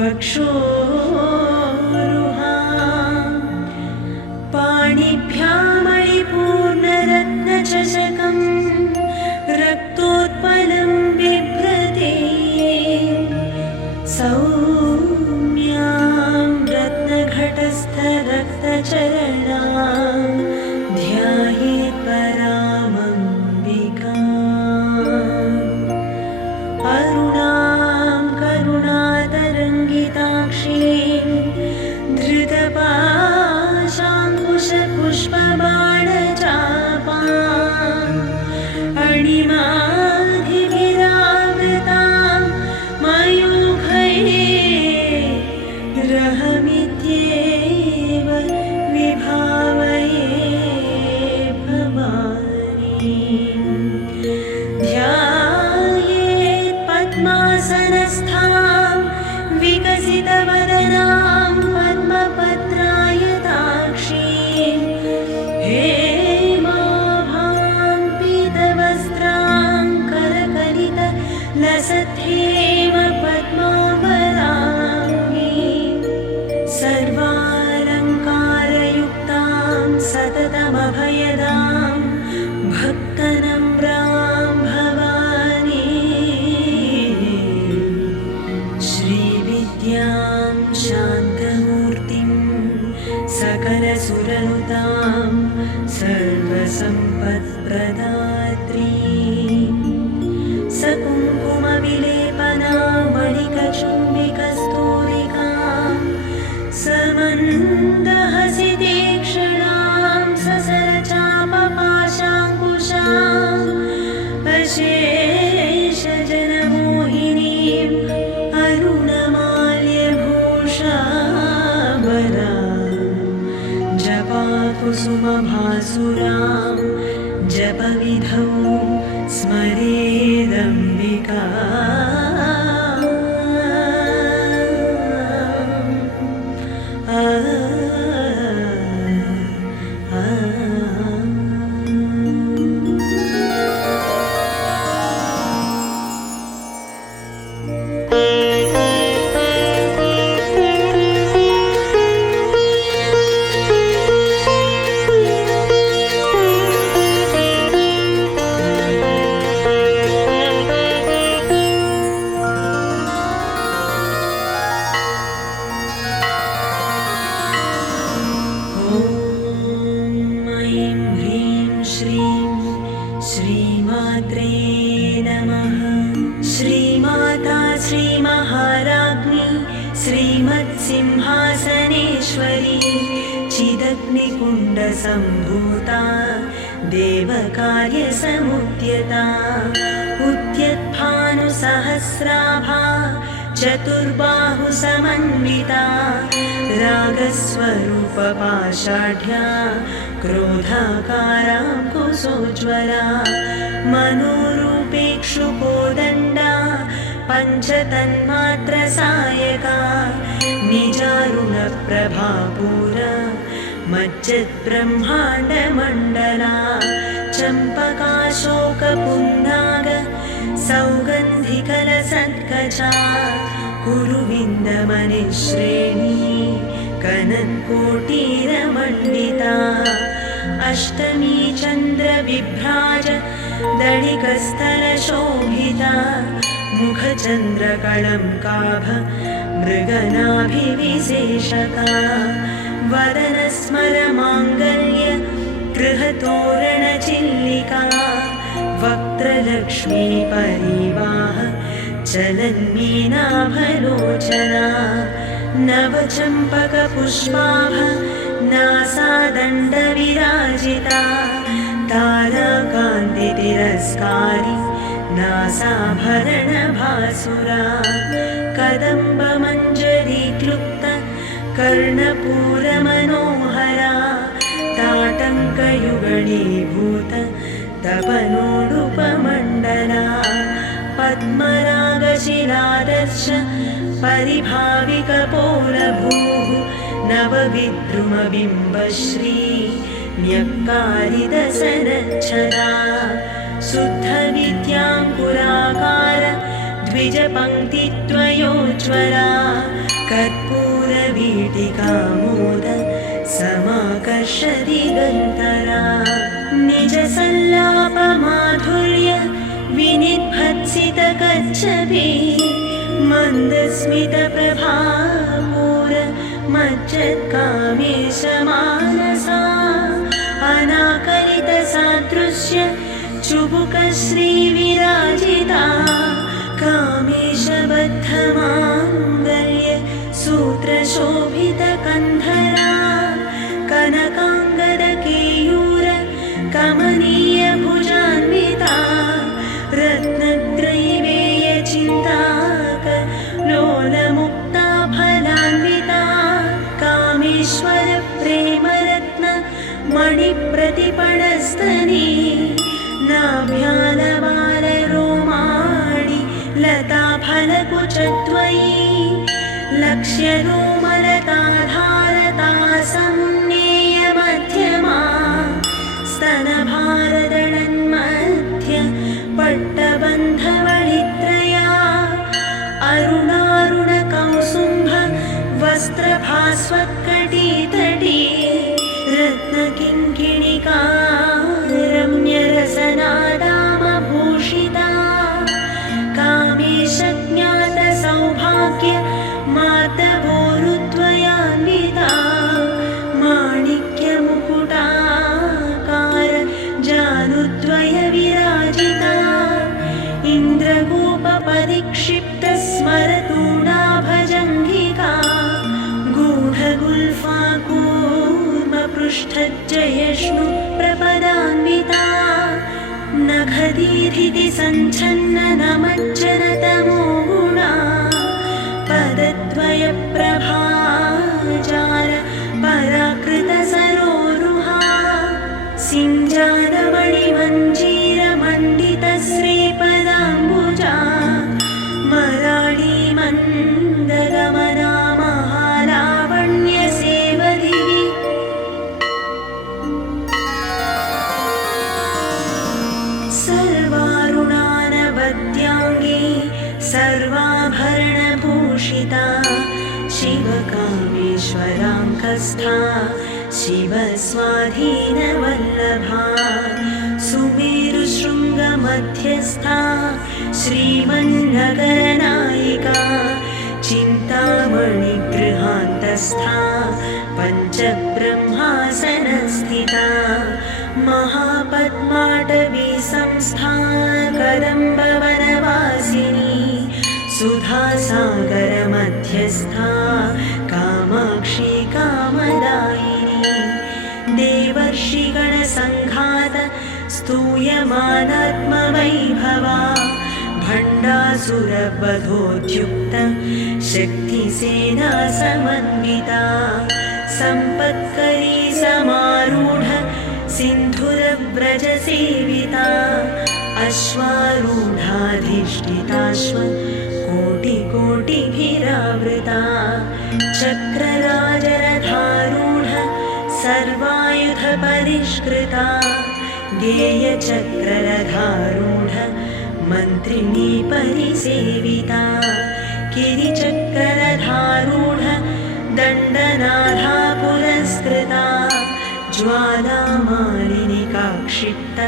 वक्षोरुहा पाणिभ्यामणिपूर्णरत्नचषकं रक्तोत्पलं बिभ्रते सौम्यां रत्नघटस्थरक्तचरणां ध्यायेत् परामम्बिकाम् अरुणां करुणातरङ्गिताक्षीं धृतपाशाङ्कुशपुष्पबाणचापाम् अणिमाधिभिरावृतां मयूखैरहमित्येव विभावये भवानीम् ध्यायेत् पद्मासनस्थां विकसितवदनां पद्मपत्रायताक्षीं हेमाभां पीतवस्त्रां करकलितलसद्धेमपद्मावराङ्गीं सर्वालङ्कारयुक्तां सततमभयदां भक्तनम्रां भवानी श्रीविद्यां शान्तमूर्तिं सकलसुरनुतां सर्वसम्पत्प्रदात्रीं सकुङ्कुमविलेपनामणिकचुम्बिकस्तूरिकां समन्दहसितीक्ष्णां ससरचापपाशाङ्कुशाम् अशेषजनमोहिनीम् अरुणमाल्यभूषाभरां जपाकुसुमभासुरां जपविधौ स्मरेदम्बिका श्रीमात्रे नमः। श्रीमाता श्रीमहाराज्ञी श्रीमत्सिंहासनेश्वरी चिदग्निकुण्डसम्भूता देवकार्यसमुद्यता उद्यद्भानुसहस्राभा चतुर्बाहुसमन्विता रागस्वरूपपाषाढ्या क्रोधाकाराङ्कुशोज्ज्वला मनोरूपेक्षुकोदण्डा पञ्चतन्मात्रसायका निजारुणप्रभापूरा मज्जद्ब्रह्माण्डमण्डला चम्पकाशोकपुन्नाग सौगन्धिकलसत्कचा कुरुविन्दमनिश्रेणी कनत्कोटीरमण्डिता अष्टमी चन्द्रविभ्राज दणिकस्थलशोभिता मुखचन्द्रकळङ्काभ मृगनाभिविशेषका वदनस्मरमाङ्गल्य गृहतोरणचिल्लिका वक्त्रलक्ष्मी परिवाह चलन्मीनाभलोचना नवचम्पकपुष्पाभ नासादण्डविराजिता ताराकान्तितिरस्कारी नासाभरणभासुरा कदम्बमञ्जरीक्लुप्त कर्णपूरमनोहरा ताटङ्कयुगणीभूत तपनोडुपमण्डला पद्मरागशिलादर्श परिभाविकपोलभूः नवविद्रुमबिम्बश्री न्यक्कारिदसनच्छदा शुद्धविद्याङ्कुराकार द्विजपङ्क्तित्वयोज्ज्वला कामोद समाकर्षति गन्तरा निजसल्लापमाधुर्य विनिर्भत्सितकच्छपि मन्दस्मितप्रभापूर मज्जत्कामेशमानसा अनाकलितसादृश्य चुबुकश्रीविराजिता कामेशबद्धमाङ्गल्य सूत्रशोभितकन्धरा कनकाङ्गदकेयूर कमनीयभुजान्विता रत्नग्रैवेयचिन्ताक लोलमुक्ता फलान्विता कामेश्वरप्रेमरत्न मणिप्रतिपणस्तनी नाभ्यालबालरोमाणि लताफलकुचद्वयी लक्ष्यरोमलताधारता समुन्नेयमध्यमा स्तनभारदळन्मध्य पट्टबन्धवळित्रया अरुणारुणकौसुम्भ वस्त्रभास्वत्कटीतटी रत्नकिङ्किणिका रम्यरसनादामभूषिता कामेशज्ञातसौभाग्य मातवोरुद्वयान्विता माणिक्यमुकुटाकार जानुद्वयविराजिता इन्द्रगोपपरिक्षिप्तस्मरतूणाभजङ्घिका गूढगुल्फाकूर्मपृष्ठज्जयष्णु प्रपदान्विता नखदीधिति सञ्छन्न नमज्जनतमो गुणा पदद्वयप्रभाजार पराकृतसरोरुहा सिञ्जानमणिमञ्जीरमण्डितश्रीपदाम्बुजा मराळीमन्दगमना महालावण्यसेवधिः सर्वारुणानवद्याङ्गी सर्वाभरणभूषिता शिवकामेश्वराङ्कस्था शिवस्वाधीनवल्लभा सुमेरुशृङ्गमध्यस्था श्रीमन्नगरनायिका चिन्तामणिगृहान्तस्था पञ्चब्रह्मासनस्थिता महापद्माटवी संस्था कदम्बवनवासिनी सुधासागरमध्यस्था कामाक्षी कामदायिनी देवर्षिगणसङ्घात स्तूयमानात्मवैभवा भण्डासुरवधोद्युक्त शक्तिसेना समन्विता सम्पत्करी समारूढ सिन्धुरव्रजसेविता अश्वारूढाधिष्ठिताश्व कोटिकोटिभिरावृता चक्रराजरथारूढ सर्वायुधपरिष्कृता गेयचक्ररथारूढ मन्त्रिणी परिसेविता गिरिचक्ररथारूढ दण्डनाथा पुरस्कृता ज्वालामालिनिकाक्षिप्त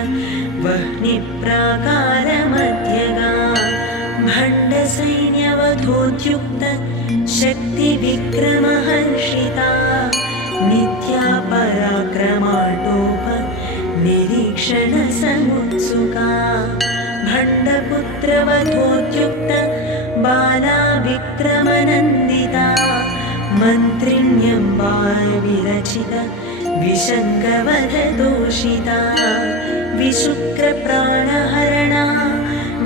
वह्निप्राकारमध्यगा भण्डसैन्यवधोद्युक्त शक्तिविक्रमहर्षिता नित्या पराक्रमाटोप निरीक्षणसमुत्सुका भण्डपुत्रवधोद्युक्त बाला विक्रमनन्दिता मन्त्रिण्यम्बा विरचित विशङ्गवधदोषिता विशुक्रप्राणहरणा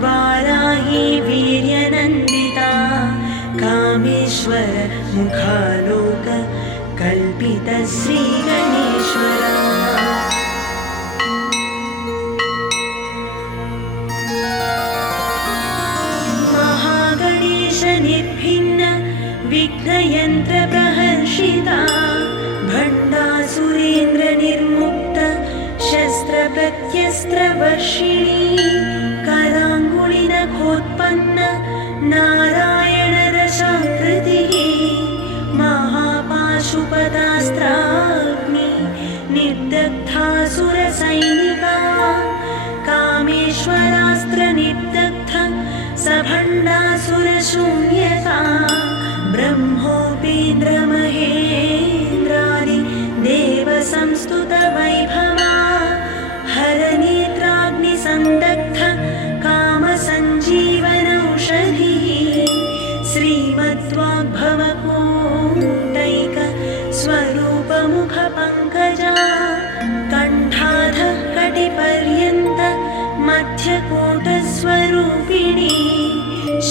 वाराही वीर्यनन्दिता कामेश्वर मुखालोक कल्पित श्रीगणेश्वरा महागणेश निर्भिन्न विघ्नयन्त्रप्रहर्षिता भण्डासुरेन्द्र निर्मुक्त शस्त्रप्रत्यस्त्रवर्षिणी कराङ्गुलिनखोत्पन्न नारायणरसाकृतिः महापाशु इन्द्रमहेन्द्रादि देवसंस्तुतवैभवा हरनेत्राग्निसन्दग्ध कामसञ्जीवनौषधिः श्रीमद्वाग्भवकूटैक स्वरूपमुखपङ्कजा कण्ठाधः कटिपर्यन्त मध्यकूटस्वरूपिणी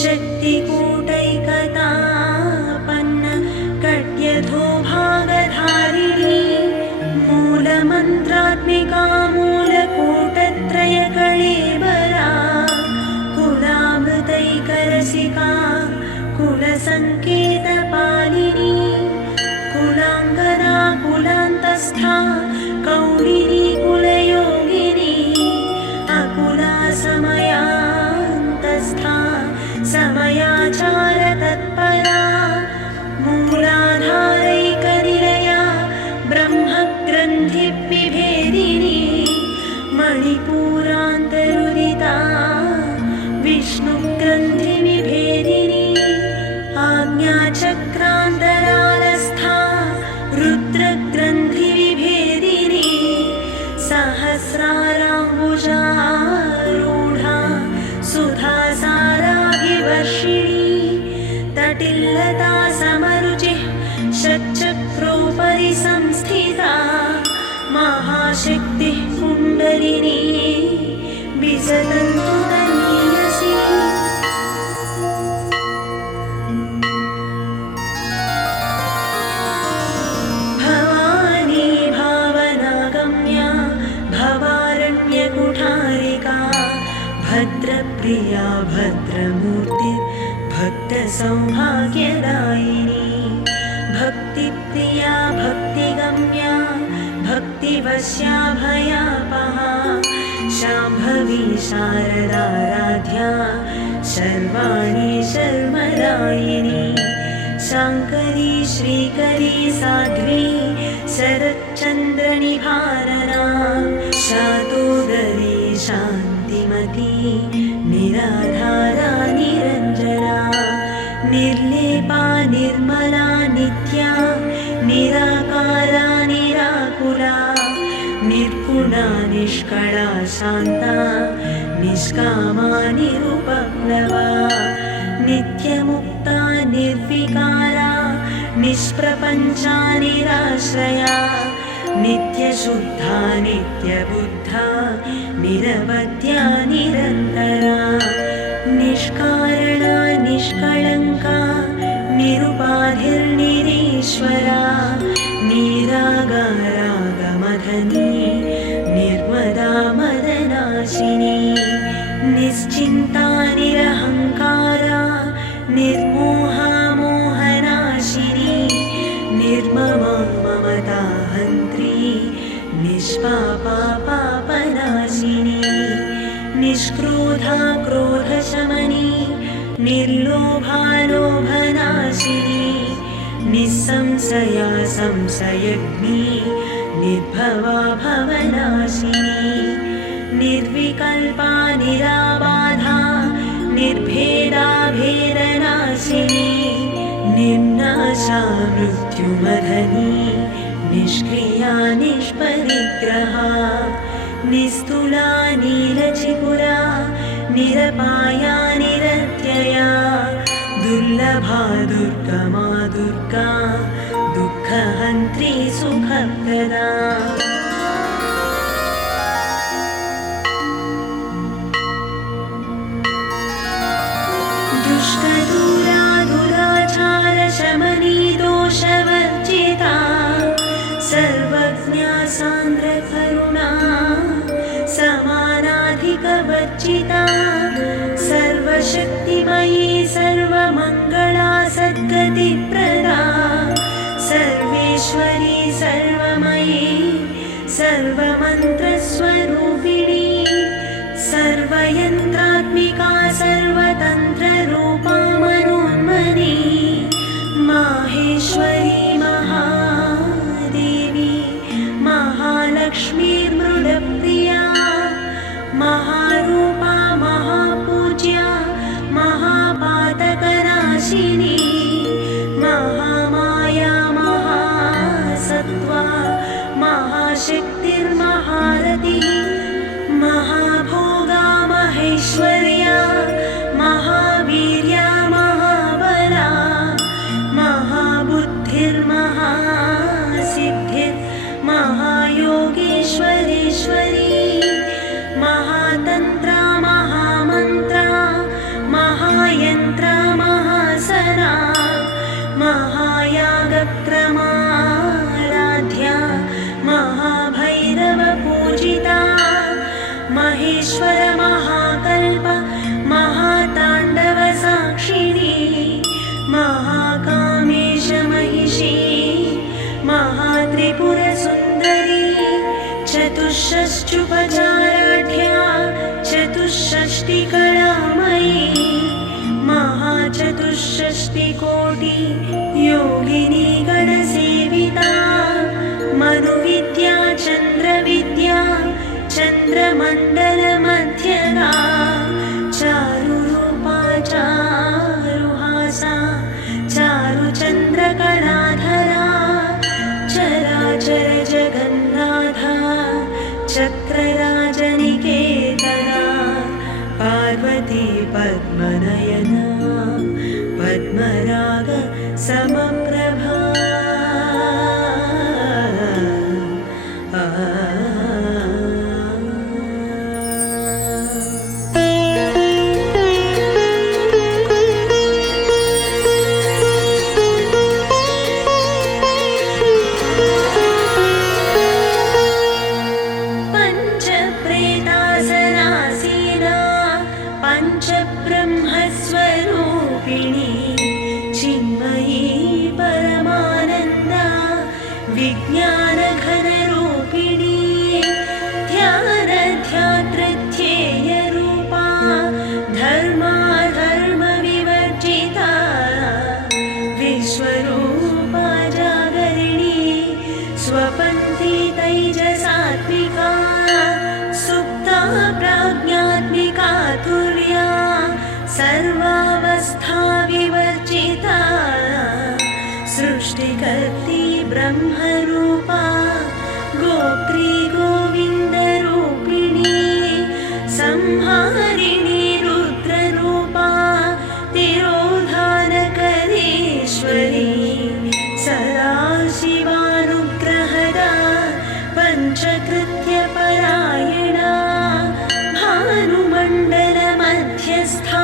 शक्तिकूटैकतापन्न कट्यधोभागधारिणी मूलमन्त्रात्मिका मूलकूटत्रयकळेबरा कुलामृतैकरसिका कुलसङ्केतपालिनी कुलाङ्गना कुलान्तस्था कौलिनी कुलयोगिनी अकुला समयान्तस्था समयाचारतत्परा मूलाधारैकनिलया ब्रह्मग्रन्थिविभेदिनी मणिपूरान्तरुदिता विष्णुग्रन्थिविभेदिनी आज्ञाचक्रान्तरालस्था रुद्रग्रन्थिविभेदिनी सहस्राराम्बुजारूढा सुधासाराभिवर्षिणी तटिल्लता समरुचिः षट्चक्रोपरि संस्थिता महाशक्तिः कुण्डलिनी विजलन्तु तनीयसी भवानी भावनागम्या भवारण्यकुठारिका भद्रप्रिया भद्रमूर्तिः भक्तसौभाग्यदायिनी भक्तिप्रिया भक्तिगम्या भक्तिवश्या भयापहा शाम्भवी शारदाराध्या शर्वाणी शर्मदायिनी शाङ्करी श्रीकरी साध्वी शरच्चन्द्रनिभारना शातोदरी शान्तिमती निराधारा निरञ्जना निर्लेपा निर्मला नित्या निराकारा निराकुला निर्गुणा निष्कळा शान्ता निष्कामा निरुपप्लवा नित्यमुक्ता निर्विकारा निष्प्रपञ्चा निराश्रया नित्यशुद्धा नित्यबुद्धा निरवध्या निरन्तरा निष्कारणा निष्कळङ्का निरुपाधिर्निरीश्वरा निरागारागमधनी निर्मदा मदनाशिनी निश्चिन्ता निरहङ्कारा निर्मोहा मोहनाशिनी निर्ममा ममता हन्त्री निष्पापा पापनाशिनी निष्क्रोधा क्रोधशमनी निर्लोभा लोभनाशिनी निस्संशया संशयग्नी निर्भवा भवनाशिनी निर्विकल्पा निराबाधा निर्भेदा भेदनाशिनी निर्नाशा मृत्युमधनी निष्क्रिया निष्परिग्रहा निस्तुला नीलचिपुरा निरपाया निरत्यया दुर्लभा दुर्गमा दुर्गा दुःखहन्त्री सुखप्रदा दुष्टदूरा दुराचारशमनी दोषवर्जिता सर्वज्ञा सान्द्रकरुणा समानाधिकवर्जिता सर्वशक्तिमयी सर्वमङ्गला सद्गतिप्रदा महायोगेश्वरेश्वरी महातन्त्रा महामन्त्रा महायन्त्रा महासना महायागक्रमाराध्या महाभैरवपूजिता महेश्वर महाकल्प महाताण्डवसाक्षिणी महाकामेश महिषी महात्रिपुरसुन्दरी चतुष्षष्ट्युपचाराढ्या चतुष्षष्टिकलामयी महाचतुष्षष्टिकोटि योगिनी गणसेविता मनुविद्या चन्द्रविद्या चन्द्रमण्डलमध्यगा चारुरूपा चारुहासा चारुचन्द्रकलाधरा चराचर जगन्नाथा चक्रराजनिकेतना पार्वती पद्मनयना पद्मराग समप्रभा पंचप्रेतासनासीना पंचब्रह्मस्वरूपिणी चिन्मयी परमानन्दा विज्ञानघनरूपिणी ध्यानध्यातृध्येयरूपा धर्माधर्मविवर्जिता विश्वरूपा जागरिणी स्वपन्थी तैजसात्मिका सुप्ता प्राज्ञात्मिका तुर्या सर्वावस्था विवर्जिता सृष्टिकर्त्री ब्रह्मरूपा गोत्री गोविन्दरूपिणी संहारिणी रुद्ररूपा तिरोधानकरेश्वरी सदाशिवानुग्रहदा पञ्चकृत्यपरायणा भानुमण्डलमध्यस्था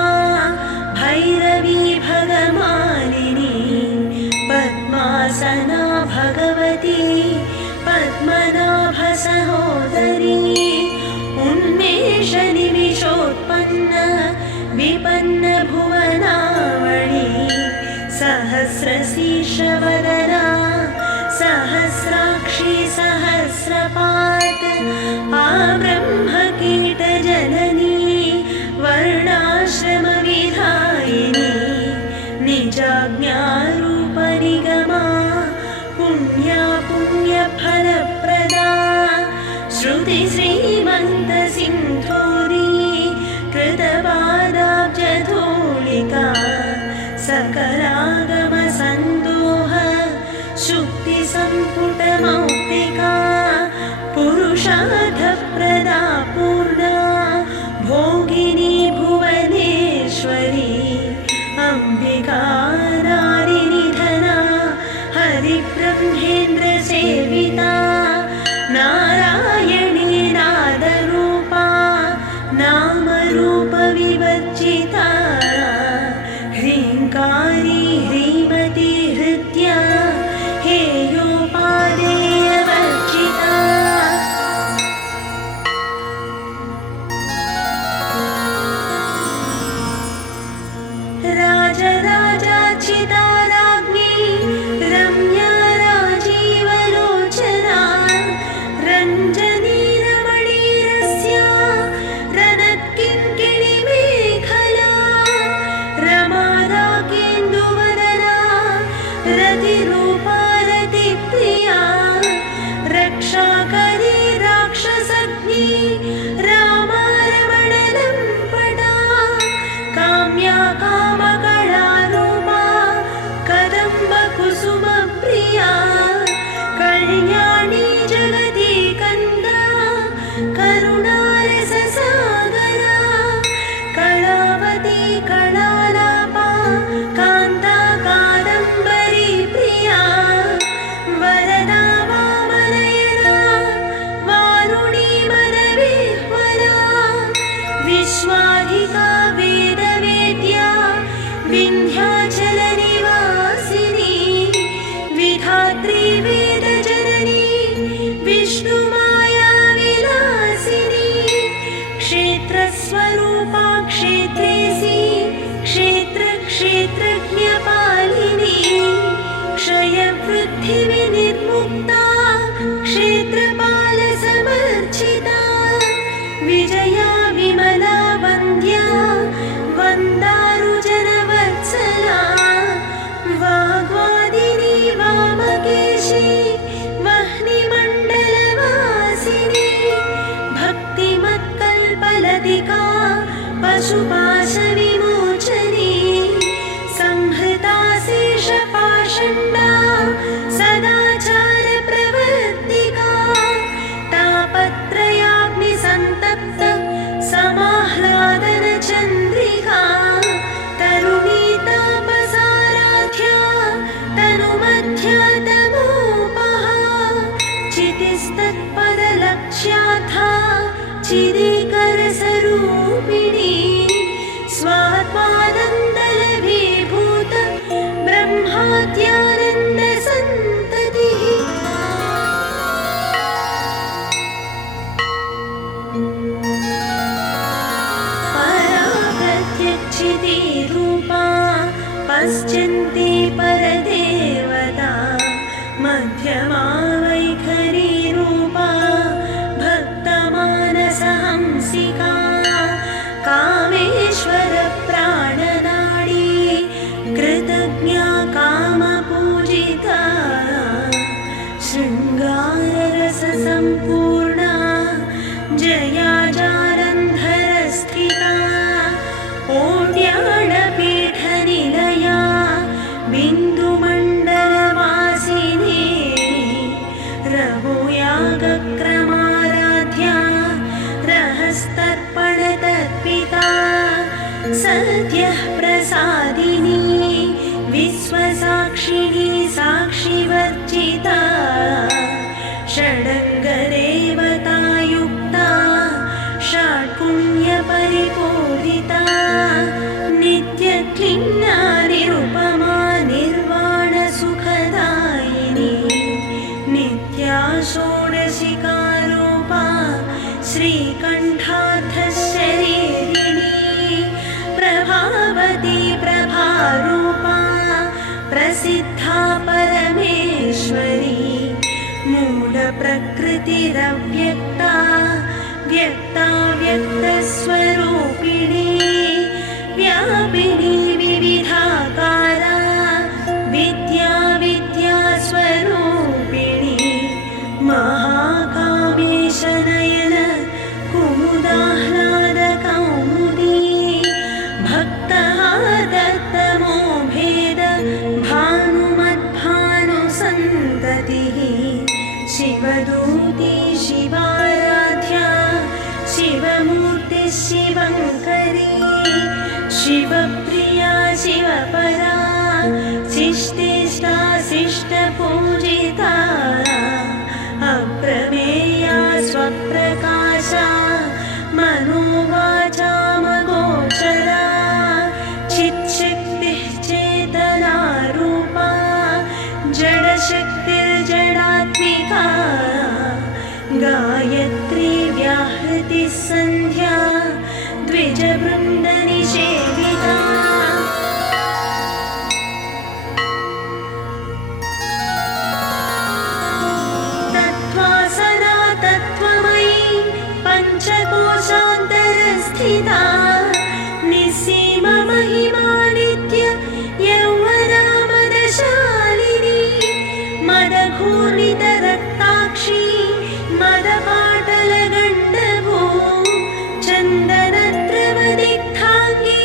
भैरवी भगमालिनी पद्मासना भगवती पद्मनाभसहोदरी उन्मेषनिमिषोत्पन्न विपन्नभुवनावळी सहस्रशीर्षवदना सहस्राक्षी सहस्रपात् आब्रह्मकीटजननी वर्णाश्रमविधायिनी निजाज्ञारूपनिगमा पुण्या पुण्यफलप्रदा श्रुतिश्रीमन्तसिन्धूरी कृतपादाब्जधूलिका सकलागमसन्दोह शुक्तिसम्पुटमौक्तिका पुरुषार्थप्रदा पूर्णा भोगिनी भुवनेश्वरी अम्बिका नारिनिधना हरिब्रह्मेन्द्रसेविता नारायणी नादरूपा नामरूपविवर्जिता ह्रीङ्कारी ह्रीमती हृद्या हेयोपादेयवर्जिता राजराजार्चिता राज्ञी रम्या राजीवलोचना रञ्जनी रमणीरस्या रनत्किङ्किणिमेखला रमाराकेन्दुवदना रतिरूपा रतिप्रिया रक्षाकरी राक्षसग्नी रामा रमणलम्पटा काम्या कामकलारूपा कदम्बकुसुमप्रिया कल्याणी जगती कन्दा करुणारससागरा कलावती कलालापा कान्ता कादम्बरी प्रिया पृथिवीर्मुक्ता क्षेत्रपालसमर्चिता विजया विमला वन्द्या वन्दारुजनवत्सला वाग्वादिनी वामकेशी वह्निमण्डलवासिनी भक्तिमत्कल्पलतिका पशुपाशविमोचनी संहृता शेषपाषण्डा सदाचारप्रवर्तिका तापत्रयाग्निसन्तप्त समाह्लादनचन्द्रिका तरुणी तापसाराध्या तनुमध्या तमोपहा चितिस्तत्पदलक्ष्याथा चिदिकरसरूपिणी स्वात्मानन्दलभीभूत ब्रह्माद्यानन्दसन्ततिः परा प्रत्यक्षितिरूपा पश्यन्ति परदेवता मध्यमा वैखरीरूपा भक्तमानसहंसिका कामेश्वर प्राणनाडी कृतज्ञा कामपूजिता शृङ्गाररससम्पूर्णा जया जालन्धरस्थिता ओड्याणपीठनिलया बिन्दुमण्डलवासिनी रघुयागक्रमाराध्या रहस्तर्पणतर्पिता सद्यः प्रसादिनी विश्वसाक्षिणी साक्षिवर्जिता षडङ्गदेवतायुक्ता षट्पुण्यपरिपूरिता नित्यक्लिन्ना निरुपमा निर्वाणसुखदायिनी नित्या षोडशिकारूपा श्रीकण्ठार्थशरीरिणी प्रभावती प्रभारूपा प्रसिद्धा परमेश्वरी मूलप्रकृतिरव्यक्ता व्यक्ता व्यक्तस्वरूपिणी व्यापिनी विविधाकारा विद्या विद्यास्वरूपिणी महाकामेशनयन कुमुदाह्लादकौमुदी भक्तहार्दत्तमो भेद भानुमद्भानुसन्ततिः शिवदूती शिवाराध्या शिवमूर्तिः शिवङ्करी शिवप्रिया शिवपरा शिष्टिष्टा शिष्टपूजिता अप्रमेया स्वप्रकाशा मनोवाचामगोचरा चित्शक्तिः चेतनारूपा जडशक्तिर्जडात्मिका गायत्री व्याहृतिः सन्ध्या द्विजवृन्दनिषेविता तत्त्वासना तत्त्वमयी पञ्चकोशान्तरस्थिता निस्सीममहिमानित्य यौवना मदशालिनी मदघूर्णितरक्ताक्षी मदपाटलगण्डभू चन्दनद्रवदिग्धाङ्गी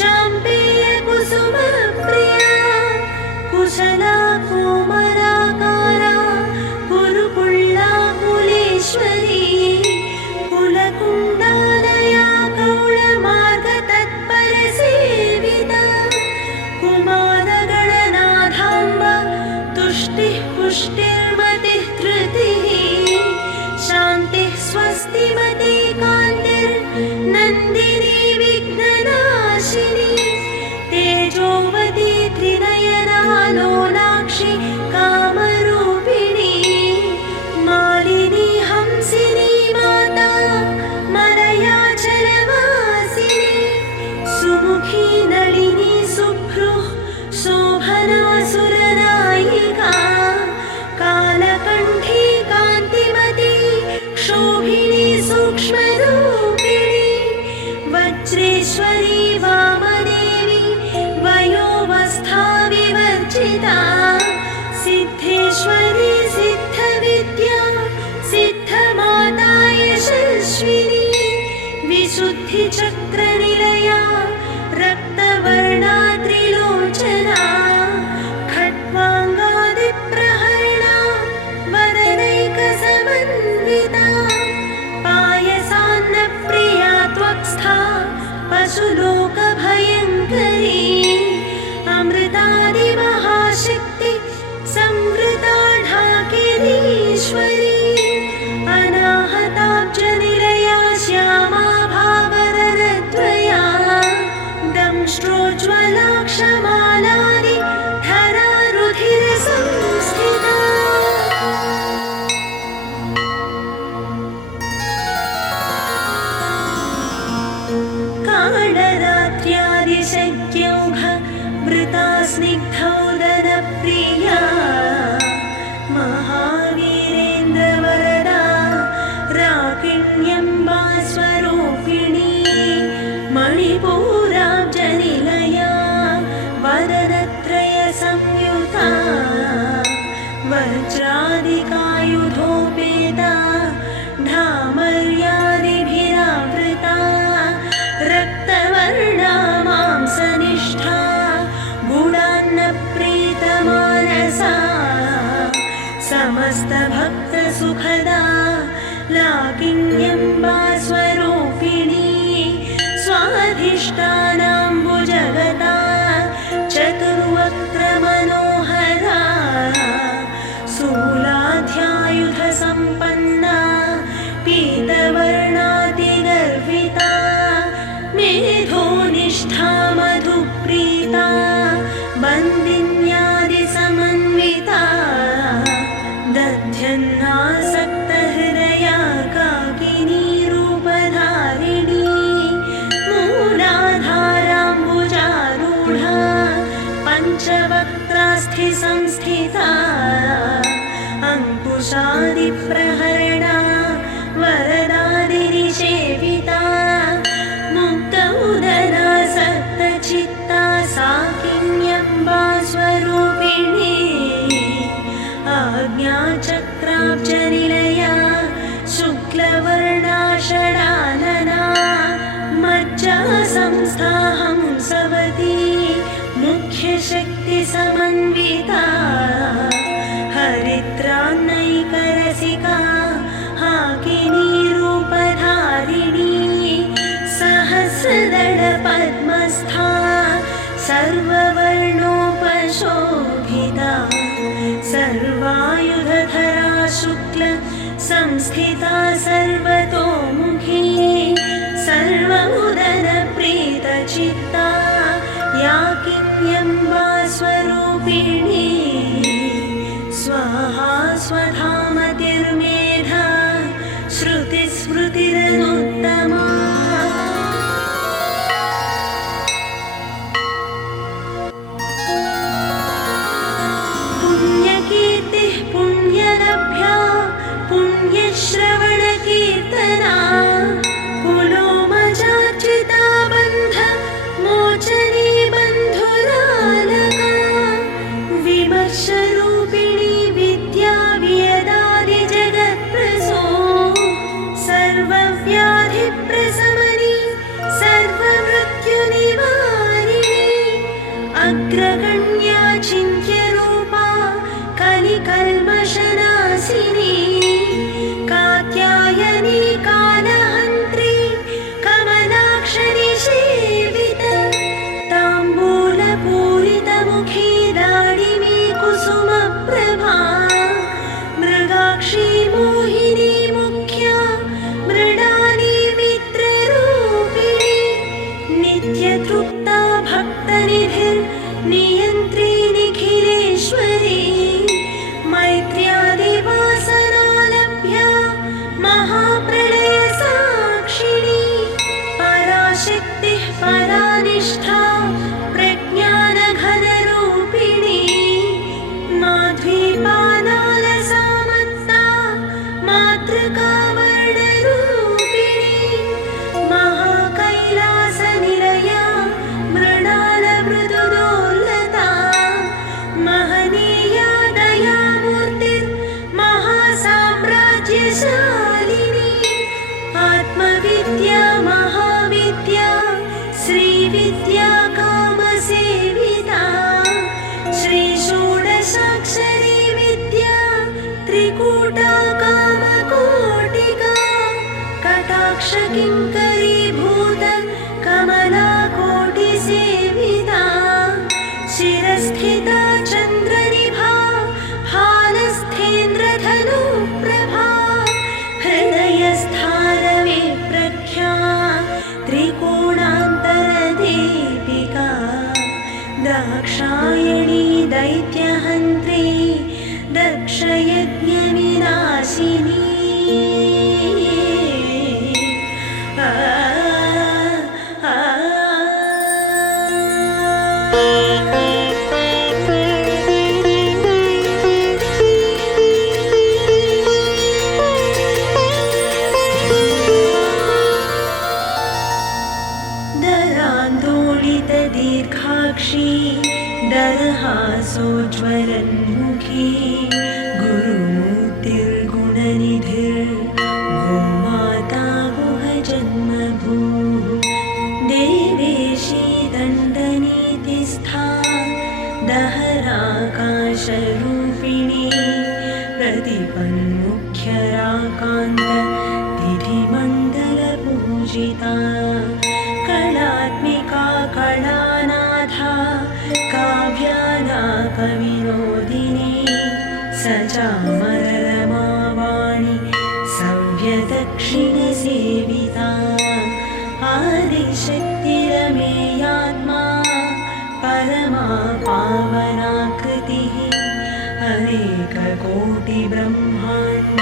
चाम्पेयकुसुमप्रिया कुशला कोमलाकारा कुरुकुल्ला कुलेश्वरी कुलकुण्डालया कौलमार्गतत्परसेविता कुमारगणनाथाम्बा तुष्टिः पुष्टिर्मतिः धृतिः शान्तिः स्वस्तिमती कान्तिर्नन्दिनी विघ्ननाशिनी तेजोवती त्रिनयना लोलाक्षि कामरूपिणी मालिनी हंसिनी माता मलयाचलवासिनी सुमुखी नलिनी सुभ्रुः शोभना सुरनायिका सिद्धेश्वरी सिद्धविद्या सिद्धमाता यशस्विनी विशुद्धिचक्रनिलया रक्तवर्णा त्रिलोचना खट्वाङ्गादिप्रहरणा वदनैकसमन्विता पायसान्नप्रिया त्वक्स्था पशुलोकभयङ्करी अमृतादिमहाशक्ति संवृता ढाकिनीश्वरी अनाहताब्जनिलया श्यामा भावदरद्वया दंष्ट्रोज्ज्वलाक्षमालानि धरा रुधिरसंस्थिता कालरात्र्यादिशक्यौघ वृता स्निग्धौदनप्रिया महावीरेन्द्रवरदा राकिण्यम्बा स्वरूपिणी मणिपूराब्जनिलया वदनत्रयसंयुता वज्रादिकायुधोपेता ढामर्यादिभिरावृता रक्तवर्णा मांसनिष्ठा गुणान्नप्रीतमानसा समस्तभक्तसुखदा लाकिन्यम्बा स्वरूपिणी स्वाधिष्ठानाम्बुजगता चतुर्वक्त्रमनोहरा शूलाध्यायुधसम्पन्ना पीतवर्णातिगर्विता मेधोनिष्ठा मधुप्रीता बन्दिन्यादिसमन्विता दध्यन्नासक्तहृदया काकिनी रूपधारिणी मूलाधाराम्बुजारूढा पञ्चवक्त्रास्थिसंस्थिता अङ्कुशादिप्रहरणा वरदादिनिषेविता मुक्तौदरासक्तचित्ता साकिन्यम्बा स्वरूपिणी आज्ञाचक्राब्जनिलया शुक्लवर्णा षडानना मज्जा संस्था हंसवती मुख्यशक्तिसमन्विता हरिद्रान्नैकरसिका हाकिनी रूपधारिणी सहस्रदलपद्मस्था सर्ववर्णोपशोभिता सर्वायुधधरा शुक्ल संस्थिता सर्वतोमुखी सर्वमुदनप्रीतचित्ता याकिन्यम्बा स्वरूपिणी स्वाहा स्वधामतिर्मेधा श्रुतिस्मृतिरनुत्तमा पुण्यकीर्तिः पुण्यलभ्या पुण्यश्रवणकीर्तना कुलोमजार्चिता बन्ध मोचनी बन्धुरालका विमर्शरूपिणी विद्या वियदादिजगत्प्रसो सर्वव्याधिप्रशमनी सर्वमृत्युनिवारिणी अग्रगण्या चिन्त्यरूपा कलिकल्मषनाशिनी कात्यायनी कालहन्त्री कमलाक्षनिषेविता ताम्बूलपूरितमुखी दाडिमी कुसुम दक्षयज्ञविनाशिनी दरान्दोलितदीर्घाक्षी दरहासोज्ज्वलन्मुखी गुरुमूर्तिर्गुणनिधिर्गोमाता गुहजन्मभूः देवेशी दण्डनीतिस्था दहराकाशरूपिणी प्रतिपन्मुख्यराकान्त तिथिमण्डलपूजिता कलात्मिका कलानाथा काव्यालापविनोदिनी सचामररमावाणी सव्यदक्षिणसेविता आदिशक्तिरमेयात्मा परमा पावनाकृतिः अनेककोटिब्रह्माण्ड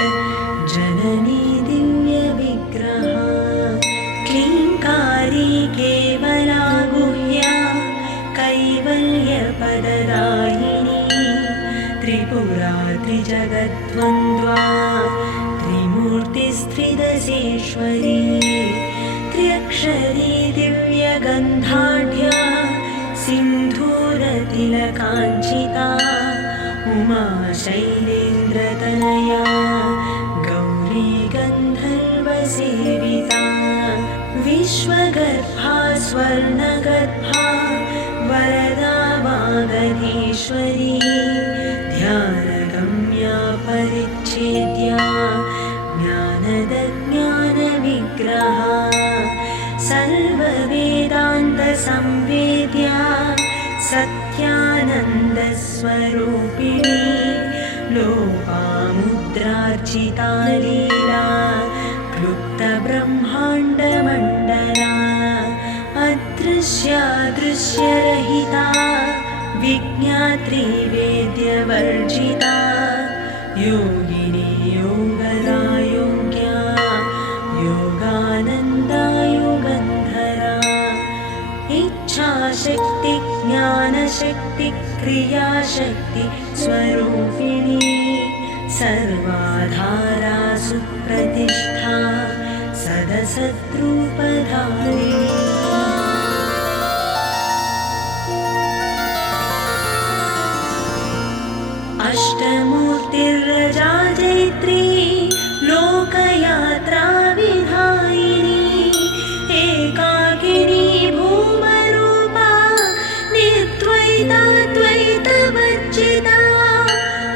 जननी दिव्यविग्रहा क्लीङ्कारी केवला गुह्या कैवल्यपददायिनी त्रिपुरा त्रिजगद्वन्द्वा त्रिमूर्तिस्त्रिदशेश्वरी त्र्यक्षरी दिव्यगन्धाढ्या सिन्धूरतिलकाञ्चिता उमा शैलेन्द्रतनया गौरी गन्धर्वसेविता विश्वगर्भा स्वर्णगर्भा वरदा वागधीश्वरी ध्यानगम्या परिच्छेद्या ज्ञानदज्ञानविग्रहा सर्ववेदान्तसंवेद्या सत्यानन्दस्वरूपिणी लोपामुद्रार्चिता लीला क्लुप्तब्रह्माण्डमण्डला अदृश्यादृश्यरहिता विज्ञात्री वेद्यवर्जिता योगिनी योगदा योग्या योगानन्दा युगन्धरा इच्छाशक्ति ज्ञानशक्ति क्रियाशक्ति स्वरूपिणी सर्वाधारा सुप्रतिष्ठा सदसद्रूपधारिणी अष्टमूर्तिर्रजा जैत्री लोकयात्रा विधायिनी एकाकिनी भूमरूपा निर्द्वैता द्वैतवर्जिता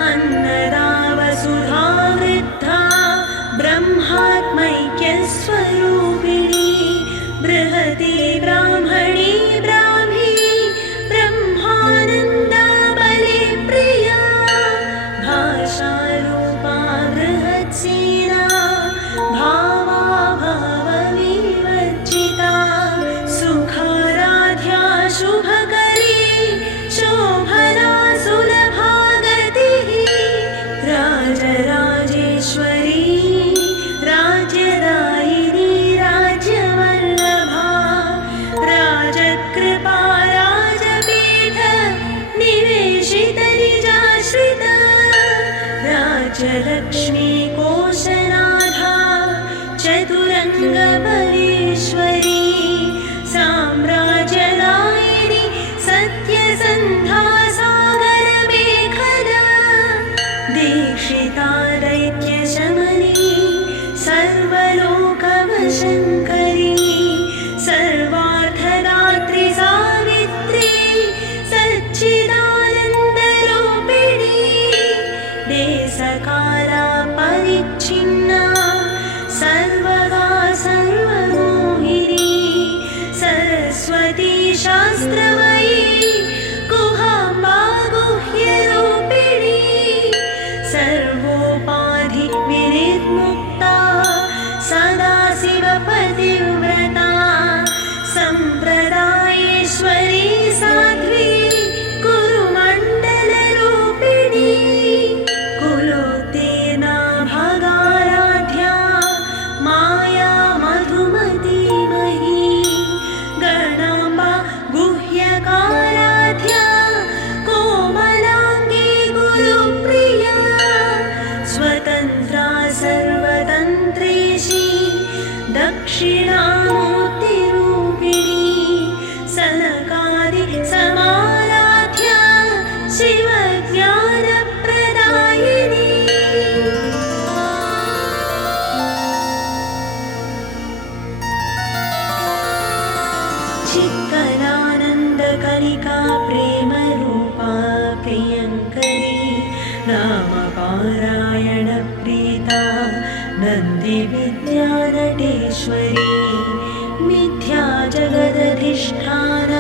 अन्नदा वसुधा वृद्धा ब्रह्मात्मैक्यस्वरूपिणी बृहती ब्राह्मणी ब्राह्मी ब्रह्मानन्दा बलिप्रिया भाषारूपा बृहत्सेना भावा भावविवर्जिता सुखाराध्या शुभकरी शोभना सुलभा गतिः राजराजेश्वरी राज्यदायिनी राज्यवल्लभा राजकृपा राजपीठ निवेशितनिजाश्रिता राज्यलक्ष्मी कोशनाधा चतुरङ्गबलीश्वरी साम्राज्यदायिनी सत्यसन्धा सागरमेखला दीक्षिता दैत्यशमनी सर्वलोकवशङ्करी सर्वार्थदात्री सावित्री सच्चिदानन्दरूपिणी देशकाला परि नामपारायणप्रीता नन्दिविद्यानटेश्वरी मिथ्या जगदधिष्ठाना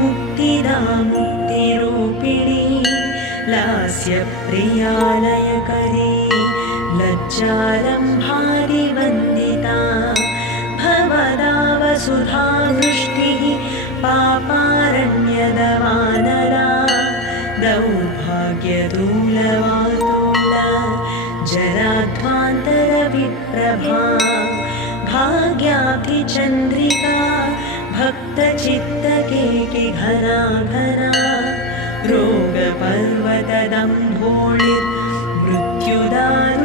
मुक्तिदा मुक्तिरूपिणी लास्यप्रियालयकरी लज्जालम्भारिवन्दिता भवदावसुधा वृष्टिः पापारण्यदवानरा दौर्भाग्यदूलवातूला जराध्वान्तरविप्रभा भाग्याब्धिचन्द्रिका भक्तचित्तकेकिघना घना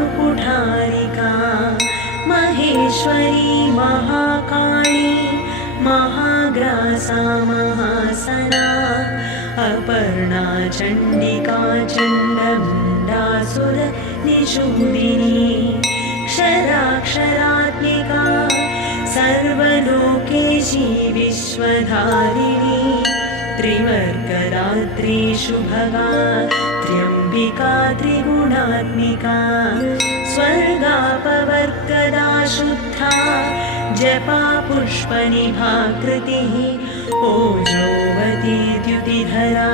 रोगपर्वतदम्भोळिर्मृत्युदारुकुठारिका महेश्वरी महाकाली महाग्रासा महासना अपर्णा चण्डिका चण्डमुण्डासुरनिषूदिनी क्षराक्षरात्मिका सर्वलोकेशी विश्वधारिणी त्रिवर्गदात्री शुभगा त्र्यम्बिका त्रिगुणात्मिका स्वर्गापवर्गदा शुद्धा जपा पुष्पनिभाकृतिः ओजोवती द्युतिधरा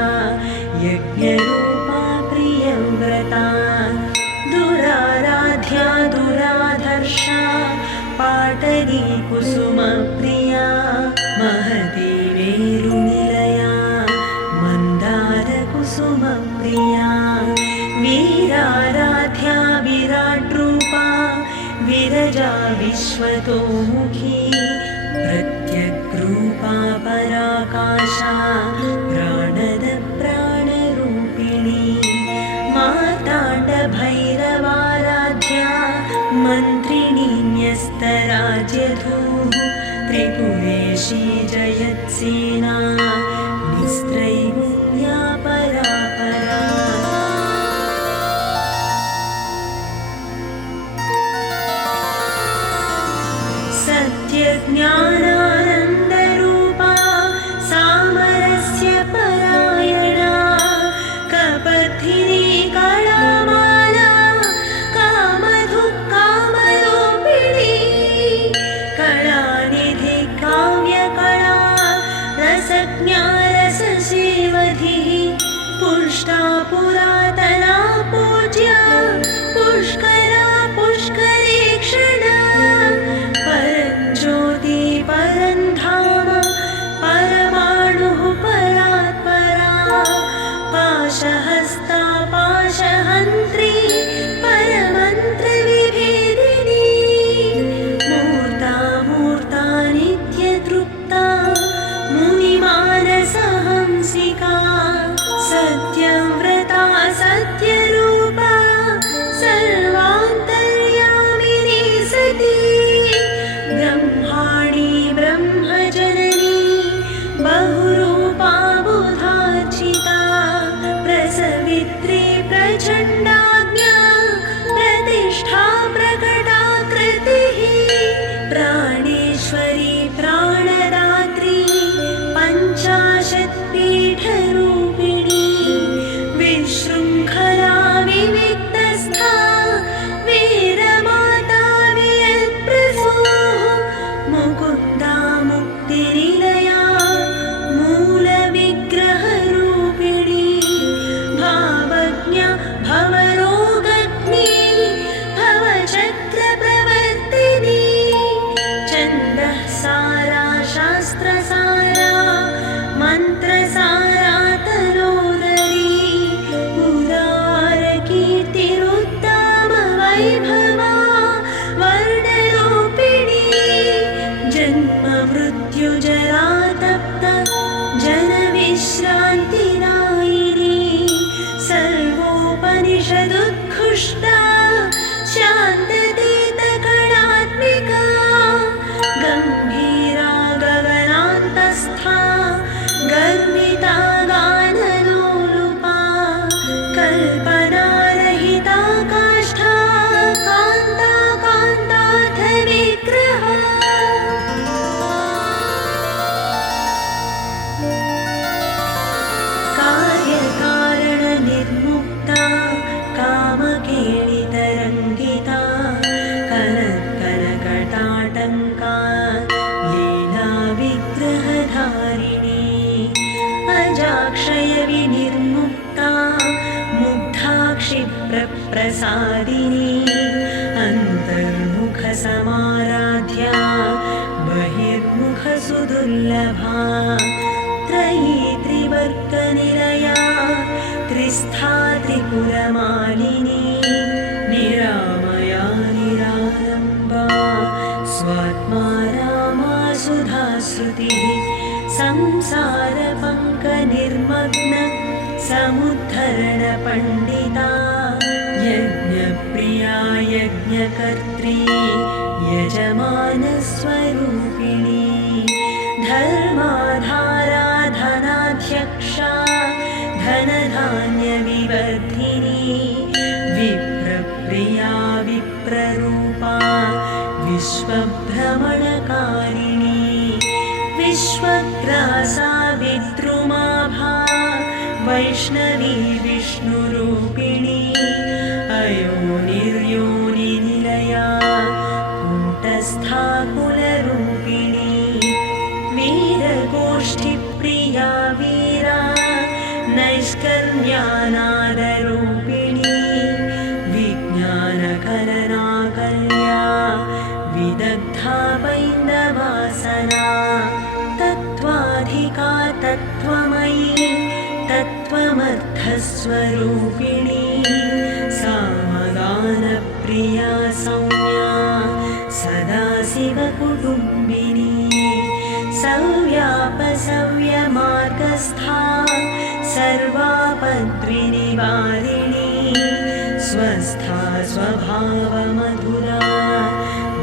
यज्ञरूपा प्रियव्रता दुराराध्या दुराधर्षा पाटली कुसुमप्रिया महती मेरुनिलया मन्दारकुसुमप्रिया वीराराध्या विराट्रूपा विरजा विश्वतोमुखी प्रत्यग्रूपा पराकाशा प्राणदप्राणरूपिणी मार्ताण्डभैरवाराध्या मन्त्रिणी न्यस्तराज्यधूः त्रिपुरेशी जयत्सेना निस्त्रैगुण्या परापरा सत्यज्ञानानन्दरूपा सामरस्य परायणा कपथिनी कलामाला कामधुक्कामरूपिणी कलानिधि काव्यकला रसज्ञा रससेवधिः पुष्टा पुरातना पूज्या पुष्करा पुष्करेक्षणा परञ्ज्योति परन्धाम परमाणुः परात्परा पाशहस्ता पाशहन्त्री परमन्त्रविभेदिनी मूर्ता मूर्ता नित्यतृप्ता मुनिमानसहंसिका सत्यव्रता सत्यरूपा सर्वान्तर्यामिनी सती ब्रह्माणि ब्रह्मजननी बहुरूपा बुधार्चिता प्रसवित्री प्रचण्डाज्ञा प्रतिष्ठा प्रकटाकृतिः प्राणेश्वरी प्राणदात्री पञ्चाशत्पीठरूपिणी विशृङ्खला विविक्तस्था वीरमाता वियत्प्रसूः मुकुन्दा मुक्तिनिलया मूलविग्रहरूपिणी भावज्ञा भवरोगग्नी भवचक्रप्रवर्तिनी छन्दः सारा शास्त्रसारा मन्त्रसारा तनोदरी उदारकीर्तिरुत्तमवैभवा वर्णरूपिणी जन्ममृत्युजरातप्त जनविश्रान्तिदायिनी सर्वोपनिषदुत्कृष्टा शान्ततीतकणात्मिका गम्भीरा गगनान्तस्था गर्विता गानलोलुपा कल्पनारहिता काष्ठा कान्ता कान्ताथ विग्रहा कार्यकारणनिर्मुक्ता कामकेलितरङ्गिता कनकटाटङ्का लीला विग्रहधारिणी अजाक्षयविनिर्मुक्ता मुग्धाक्षिप्रप्रसादिनी अन्तर्मुखसमाराध्या बहिर्मुखसुदुर्लभा त्रयी त्रिवर्गनिलया त्रिस्था त्रिपुरमालिनी निरामया निरारम्भा स्वात्मा रामा सुधाश्रुतिः संसारपङ्कनिर्मग्न समुद्धरणपण्डिता यज्ञप्रिया यज्ञकर्त्री यजमानस्वरूपिणी धर्माधारा धनाध्यक्षा धनधान्यविवर्धिनी विप्रप्रिया विप्ररूपा विश्वभ्रमणकारिणी विश्वग्रासा विद्रुमाभा वैष्णवी विष्णुरूपिणी अयोनिर्योनिनिलया कूटस्था कुलरूपिणी वीरगोष्ठिप्रिया वीरा नैष्कर्म्यानादरूपिणी विज्ञानकलनाकल्या विदग्धा वैन्दवासना तत्त्वाधिका तत्त्वमयी तत्त्वमर्थस्वरूपिणी सामगानप्रिया सौम्या सदाशिवकुटुम्बिनी सव्यापसव्यमार्गस्था सर्वापद्विनिवारिणी स्वस्था स्वभावमधुरा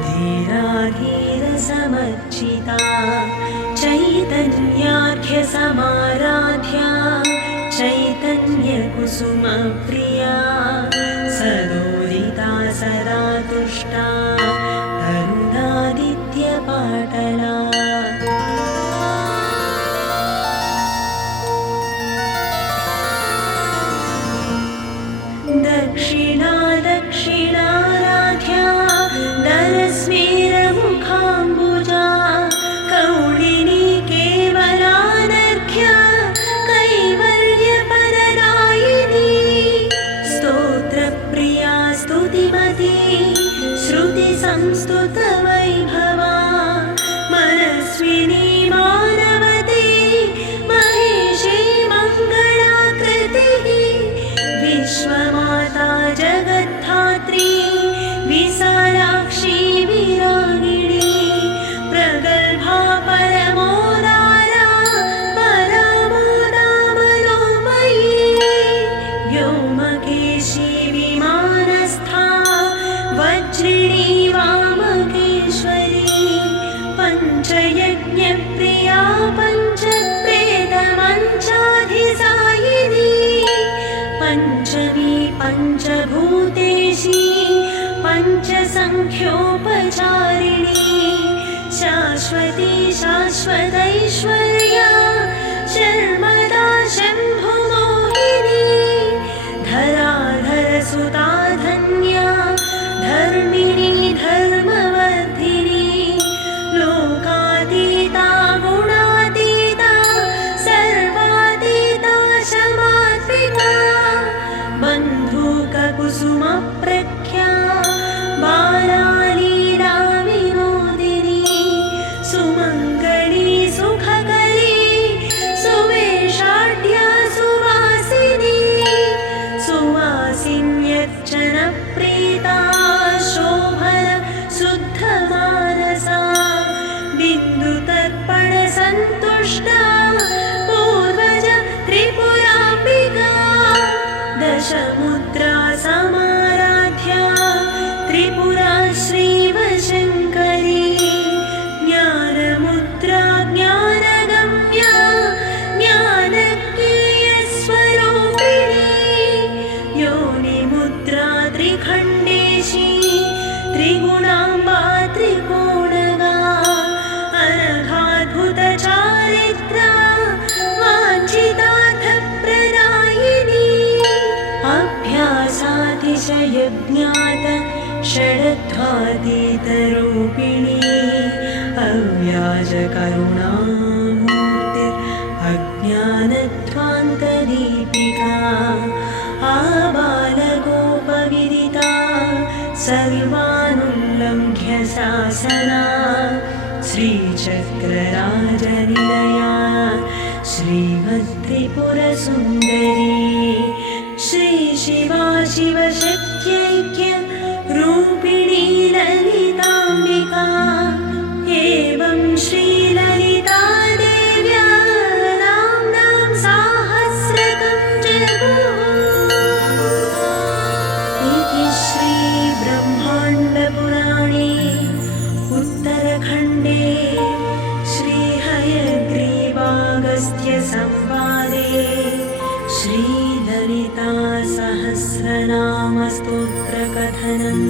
धीरा धीरसमर्चिता चैतन्याख्यसमाराध्या चैतन्यकुसुमप्रिया सदोदिता सदा तुष्टा करुणादित्यपाटला दक्षिणा दक्षिणाराध्या दरस्मेरमुखाम्बुजा कौलिनी केवलानर्घ्या कैवल्यपरदायिनी स्तोत्रप्रिया स्तुतिमती श्रुतिसंस्तुतवैभवा मनस्विनी मानवती महेशी मङ्गलाकृतिः विश्वमाता जगद्धात्री विशालाक्षी विरागिणी प्रगल्भा परमोदारा परामोदामनोमयी व्योमकेशी विमानस्था वज्रिणी वामकेश्वरी पञ्चयज्ञप्रिया पञ्चप्रेतमञ्चाधिसायिनी पञ्चमी पञ्चभूतेशी पञ्चसङ्ख्योपचारिणी शाश्वती शाश्वतैश्वर्या शर्मदा शम्भुमोहिनी धराधरसुता धन्या धर्मिणी धर्मवर्धिनी लोकातीता गुणातीता सर्वातीता शमात्मिका बन्धुककुसुमप्रख्या बालालीला विनोदिनी सुमङ्गली सुखकरी सुवेशाढ्या सुवासिनी सुवासिन्यर्चनप्रीता शोभन शुद्धमानसा बिन्दुतर्पणसन्तुष्टा पूर्वज त्रिपुराम्बिका दशमुद्रा समाराध्या त्रिपुरा श्रीवशङ्करी ज्ञानमुद्रा ज्ञानगम्या ज्ञानज्ञेयस्वरूपिणी योनिमुद्रा त्रिखण्डेशी त्रिगुणाम्बा त्रिकोणगा अनघाद्भुतचारित्रा वाञ्छितार्थप्रदायिनी अभ्यासा अतिशयज्ञात षडध्वातीतरूपिणी अव्याजकरुणामूर्तिरज्ञानध्वान्तदीपिका आबालगोपविदिता सर्वानुल्लङ्घ्य शासना श्रीचक्रराजनिलया श्रीमत्त्रिपुरसुन्दरी श्रीशिवा शिवशक्त्यैक्य रूपिणी ललिताम्बिका एवं श्रीललिता देव्या नाम्नां साहस्रकं जगुः इति श्रीब्रह्माण्डपुराणे उत्तरखण्डे श्रीहयग्रीवागस्त्यसंवादे श्रीललितासहस्रनामस्तोत्रकथनं